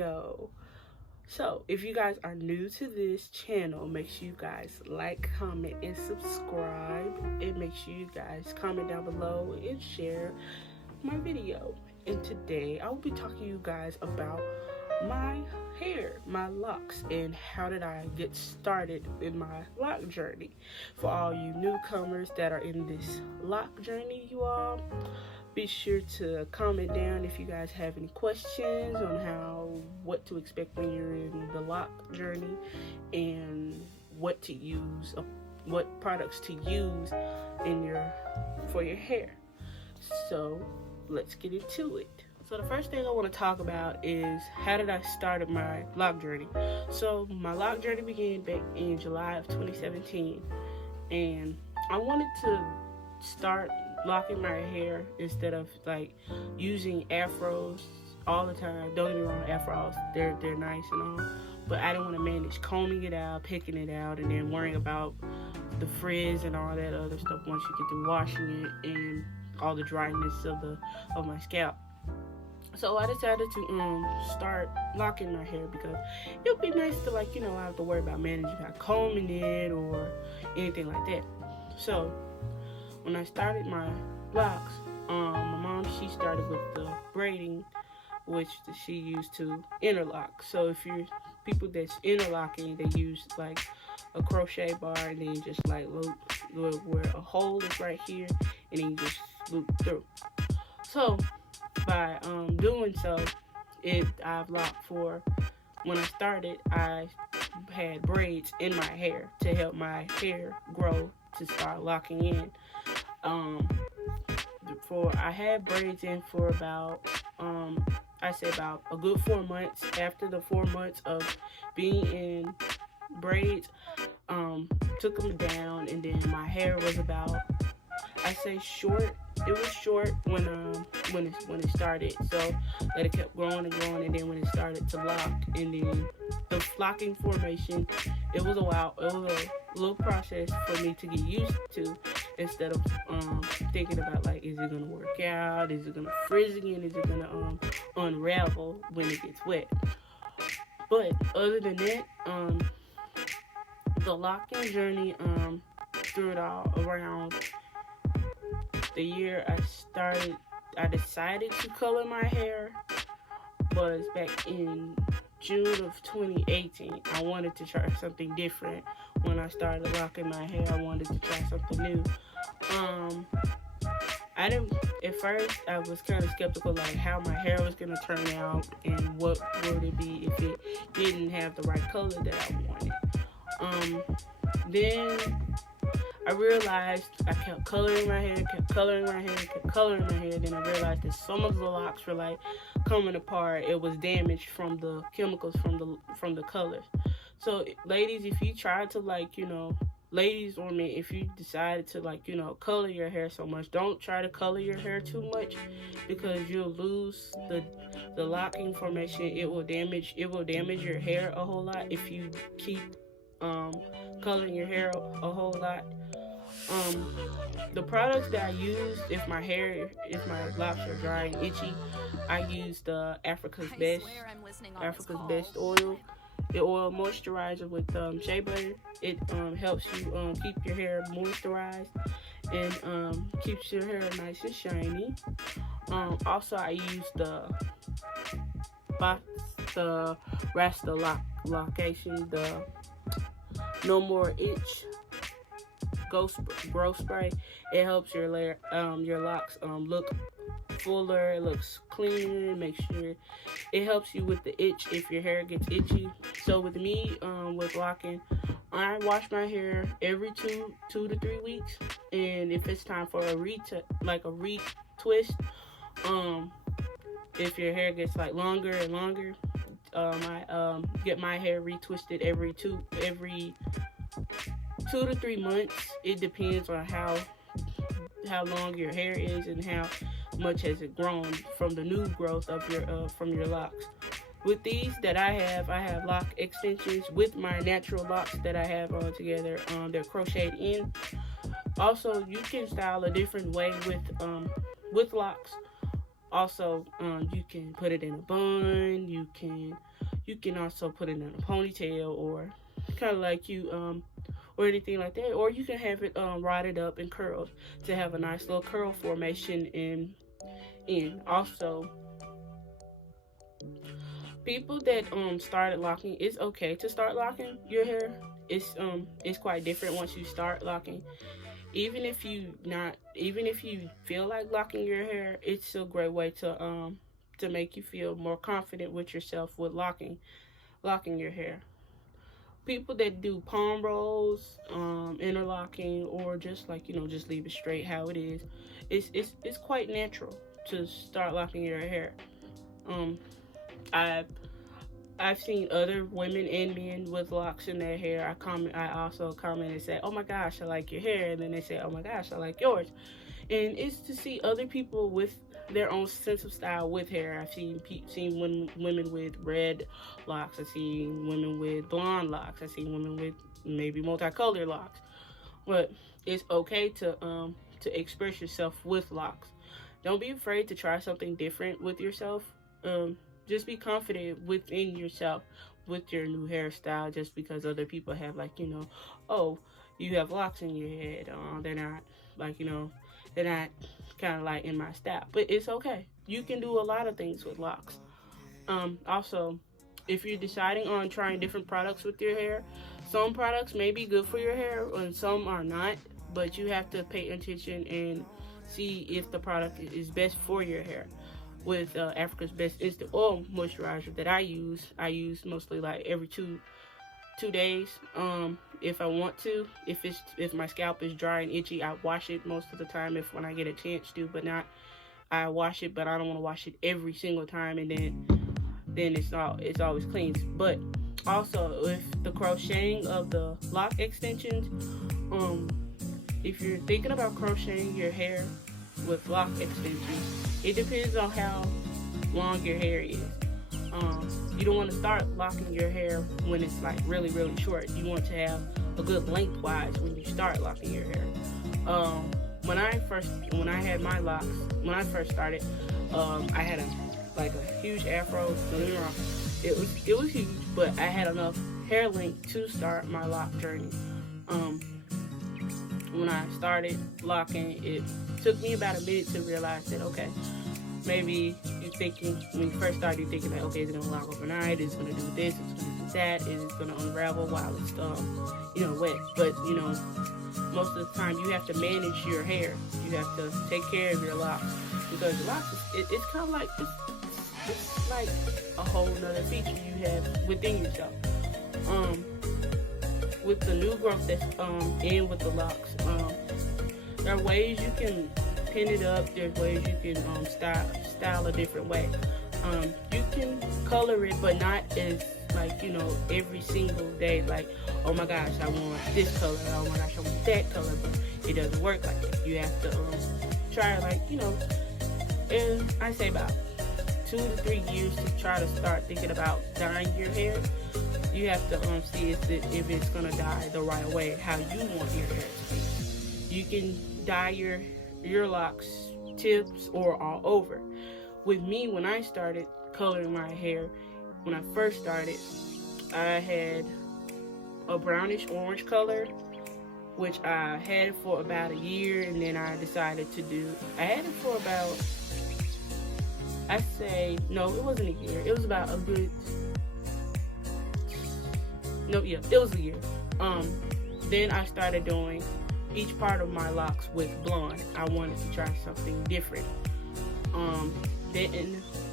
video. So if you guys are new to this channel, make sure you guys like, comment, and subscribe, and make sure you guys comment down below and share my video. And today I will be talking to you guys about my hair, my locks, and how did I get started in my lock journey. For all you newcomers that are in this lock journey, you all, be sure to comment down if you guys have any questions on what to expect when you're in the lock journey, and what to use, what products to use for your hair. So let's get into it. So the first thing I want to talk about is how did I start my lock journey. So my lock journey began back in July of 2017, and I wanted to start locking my hair instead of like using afros all the time. Don't get me wrong, afros, they're nice and all, but I didn't want to manage combing it out, picking it out, and then worrying about the frizz and all that other stuff once you get through washing it and all the dryness of my scalp. So I decided to start locking my hair because it would be nice to, like, I don't have to worry about managing how combing it or anything like that. So when I started my locks, my mom, she started with the braiding, which she used to interlock. So if you're people that's interlocking, they use like a crochet bar and then just like loop where a hole is right here, and then you just loop through. So by doing so, I've locked for, when I started, I had braids in my hair to help my hair grow to start locking in. I had braids in for about I say about a good 4 months. After the 4 months of being in braids, took them down, and then my hair was about, I say short. It was short when it started, so that it kept growing and growing, and then when it started to lock, and then the locking formation, it was a little process for me to get used to, instead of thinking about like, is it gonna work out, is it gonna frizz again, is it gonna unravel when it gets wet. But other than that, the locking journey through it all around the year I decided to color my hair was back in June of 2018. I wanted to try something different. When I started locking my hair, I wanted to try something new. At first I was kind of skeptical, like how my hair was going to turn out and what would it be if it didn't have the right color that I wanted. Then I realized I kept coloring my hair, then I realized that some of the locks were like coming apart. It was damaged from the chemicals from the colors. So ladies, if you try to, like, ladies or men, if you decided to, like, color your hair so much, don't try to color your hair too much, because you'll lose the locking formation. It will damage your hair a whole lot if you keep coloring your hair a whole lot. The products that I use if my locks are dry and itchy, I use the Africa's Best oil. The oil moisturizer with shea butter. It helps you keep your hair moisturized and keeps your hair nice and shiny. Also, I use the Rasta Location, the No More Itch growth spray. It helps your locks look fuller, it looks cleaner, make sure it helps you with the itch if your hair gets itchy. So with me, with locking, I wash my hair every two to 3 weeks, and if it's time for a retwist, if your hair gets like longer and longer, I get my hair retwisted every 2 to 3 months. It depends on how long your hair is and how much has it grown from the new growth of from your locks. With these that I have lock extensions with my natural locks that I have on together. They're crocheted in. Also, you can style a different way with locks. Also, you can put it in a bun. You can also put it in a ponytail, or kind of like or anything like that. Or you can have it rotted up and curled to have a nice little curl formation in. Also, people that started locking, it's okay to start locking your hair. It's quite different once you start locking. Even if you feel like locking your hair, it's a great way to make you feel more confident with yourself with locking your hair. People that do palm rolls, interlocking, or just like just leave it straight how it is, it's quite natural to start locking your hair. um I've I've seen other women and men with locks in their hair. I also comment and say, "Oh my gosh, I like your hair," and then they say, "Oh my gosh, I like yours." And it's to see other people with their own sense of style with hair. I've seen women with red locks. I've seen women with blonde locks. I've seen women with maybe multicolored locks. But it's okay to express yourself with locks. Don't be afraid to try something different with yourself. Just be confident within yourself with your new hairstyle. Just because other people have oh, you have locks in your head. They're not like they're not kind of like in my style. But it's okay. You can do a lot of things with locks. Also, if you're deciding on trying different products with your hair, some products may be good for your hair and some are not. But you have to pay attention and see if the product is best for your hair. With Africa's Best Instant Oil Moisturizer that I use mostly like every two days. If I want to, if my scalp is dry and itchy, I wash it most of the time if when I get a chance to, but not I wash it, but I don't want to wash it every single time, and then it's always clean. But also with the crocheting of the lock extensions, if you're thinking about crocheting your hair with lock extensions, it depends on how long your hair is. You don't want to start locking your hair when it's like really, really short. You want to have a good lengthwise when you start locking your hair. When I had my locks, when I first started, I had a huge afro. Don't get me wrong, it was huge, but I had enough hair length to start my lock journey. When I started locking, it took me about a minute to realize that okay, maybe you're thinking, when you first started, you're thinking that, okay, it's going to lock overnight, it's going to do this, it's going to do that, it's going to unravel while it's, wet. But, most of the time you have to manage your hair. You have to take care of your locks. Because locks, it's kind of like, it's like a whole nother feature you have within yourself. With the new growth that's in with the locks, there are ways you can pin it up. There's ways you can style a different way. You can color it, but not as every single day. Like, oh my gosh, I want this color. Oh my gosh, I want that color. But it doesn't work like that. You have to try and I say about 2 to 3 years to try to start thinking about dyeing your hair. You have to see if it's gonna dye the right way, how you want your hair to be. You can dye your locks tips or all over. With me, when I started coloring my hair, when I first started, I had a brownish orange color, which I had it for about a year, and then I decided I had it for about, it wasn't a year. It was about it was a year. Then I started doing each part of my locks with blonde. I wanted to try something different.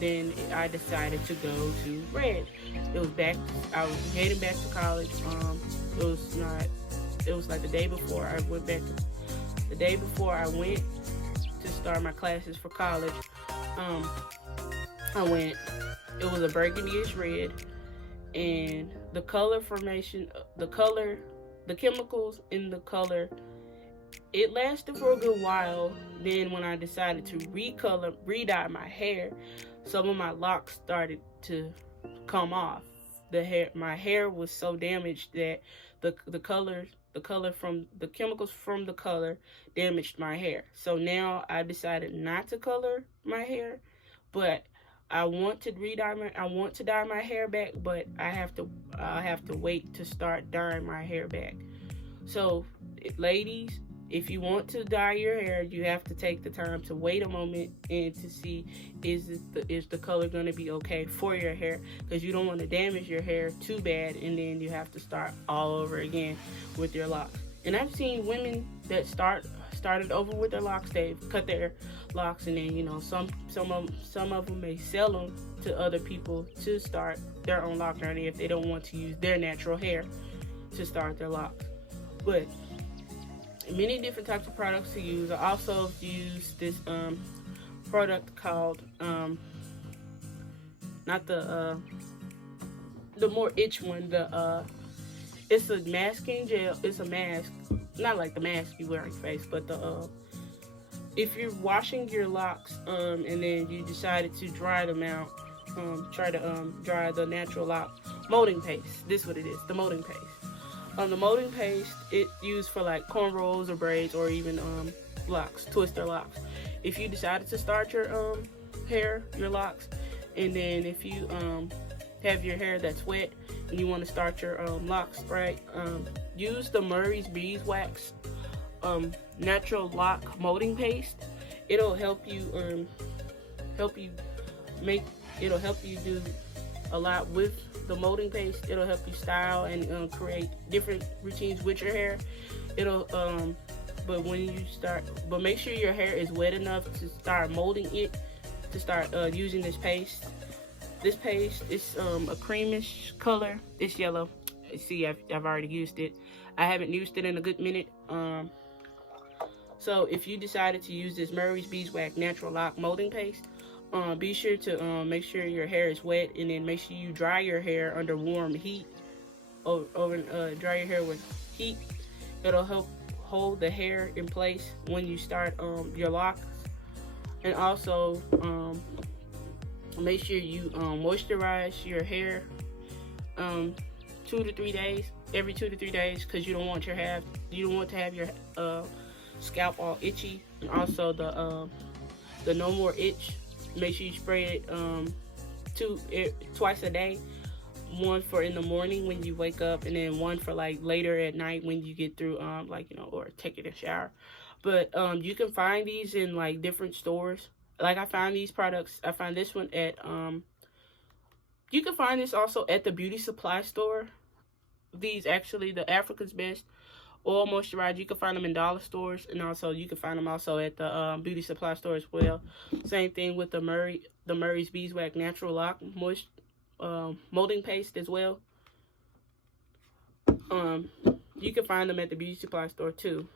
Then I decided to go to red. I was heading back to college. It was like the day before I went to start my classes for college. It was a burgundy-ish red, and the color formation, the chemicals in the color, it lasted for a good while. Then when I decided to re-dye my hair, some of my locks started to come off. My hair was so damaged that the chemicals from the color damaged my hair. So now I decided not to color my hair. but I want to dye my hair back, but I have to wait to start dyeing my hair back. So, ladies, if you want to dye your hair, you have to take the time to wait a moment and to see is the color going to be okay for your hair, because you don't want to damage your hair too bad and then you have to start all over again with your locks. And I've seen women that started over with their locks. They've cut their locks, and then, you know, some of them may sell them to other people to start their own lock journey if they don't want to use their natural hair to start their locks. But many different types of products to use. I also use this product called not the more itch one. It's a masking gel. It's a mask, not like the mask you wear on your face, but if you're washing your locks and then you decided to dry them out, try to dry the natural lock molding paste. This is what it is, the molding paste. The molding paste, it used for like cornrows or braids or even locks, twister locks. If you decided to start your your locks, and then if you have your hair that's wet and you want to start your locks right, use the Murray's Beeswax natural lock molding paste. It'll help you do a lot with the molding paste. It'll help you style and create different routines with your hair. It'll but make sure your hair is wet enough to start molding it, to start using this paste. This paste is a creamish color. It's yellow. See, I've already used it. I haven't used it in a good minute. So if you decided to use this Murray's Beeswax natural lock molding paste, be sure to make sure your hair is wet, and then make sure you dry your hair under warm heat. Dry your hair with heat. It'll help hold the hair in place when you start your locks. And also make sure you moisturize your hair 2 to 3 days, every 2 to 3 days, because you don't want to have your scalp all itchy. And also the No More Itch. Make sure you spray it twice a day. One for in the morning when you wake up, and then one for like later at night when you get through or taking a shower. But you can find these in like different stores. Like I found these products. I found this one at you can find this also at the beauty supply store. These actually, the Africa's Best oil moisturizer, you can find them in dollar stores, and also you can find them also at the beauty supply store as well. Same thing with the Murray's Beeswax natural lock molding paste as well. You can find them at the beauty supply store too.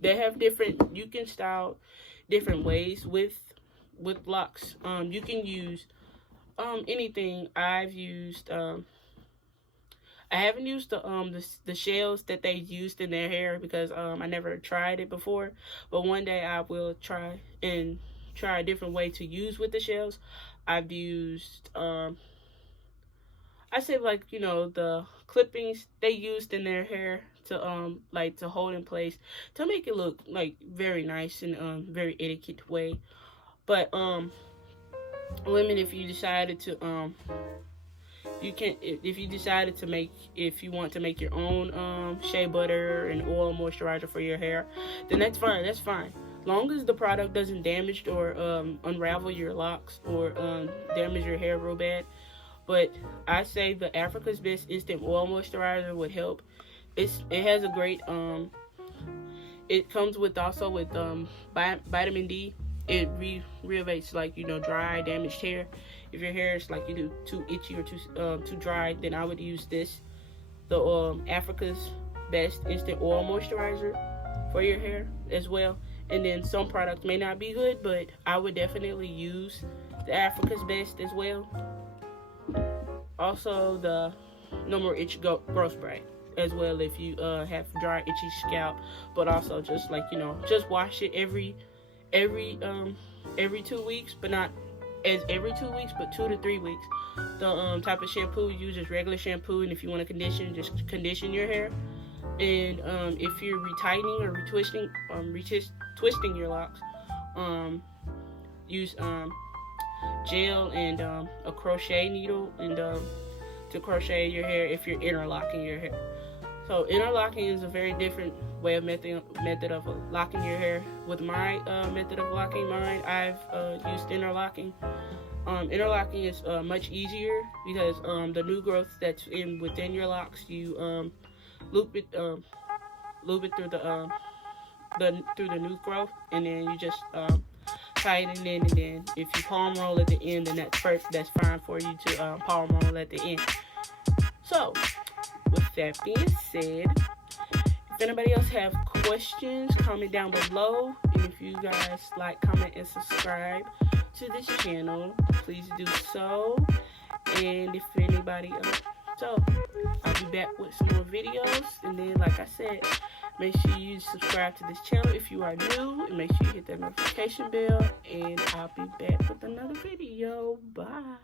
They have you can style different ways with locks. You can use anything. I've used I haven't used the shells that they used in their hair, because I never tried it before. But one day I will try a different way to use with the shells. I've used I say, like, you know, the clippings they used in their hair to to hold in place to make it look like very nice and very etiquette way. But women, if you decided to if you want to make your own shea butter and oil moisturizer for your hair, then that's fine. Long as the product doesn't damage or unravel your locks or damage your hair real bad. But I say the Africa's Best Instant Oil Moisturizer would help. It has a great it comes with vitamin D. It reactivates, like, you know, dry, damaged hair. If your hair is like too itchy or too dry, then I would use this, the Africa's Best Instant Oil Moisturizer for your hair as well. And then some products may not be good, but I would definitely use the Africa's Best as well. Also, the No More Itch Growth Spray as well, if you have dry, itchy scalp. But also, just like, you know, just wash it every 2 weeks, but not as every 2 weeks, but 2 to 3 weeks. The type of shampoo you use is regular shampoo, and if you want to condition, just condition your hair. And if you're retightening or twisting your locks, use gel and a crochet needle and to crochet your hair if you're interlocking your hair. So interlocking is a very different way of method of locking your hair. With my method of locking mine, I've used interlocking. Interlocking is much easier because the new growth that's within your locks, you loop it through the new growth, and then you just tighten it, and then if you palm roll at the end, then that's fine for you to palm roll at the end. So with that being said, if anybody else have questions, comment down below. And if you guys like, comment, and subscribe to this channel, please do so. And if anybody so I'll be back with some more videos. And then, like I said, make sure you subscribe to this channel if you are new, and make sure you hit that notification bell. And I'll be back with another video. Bye.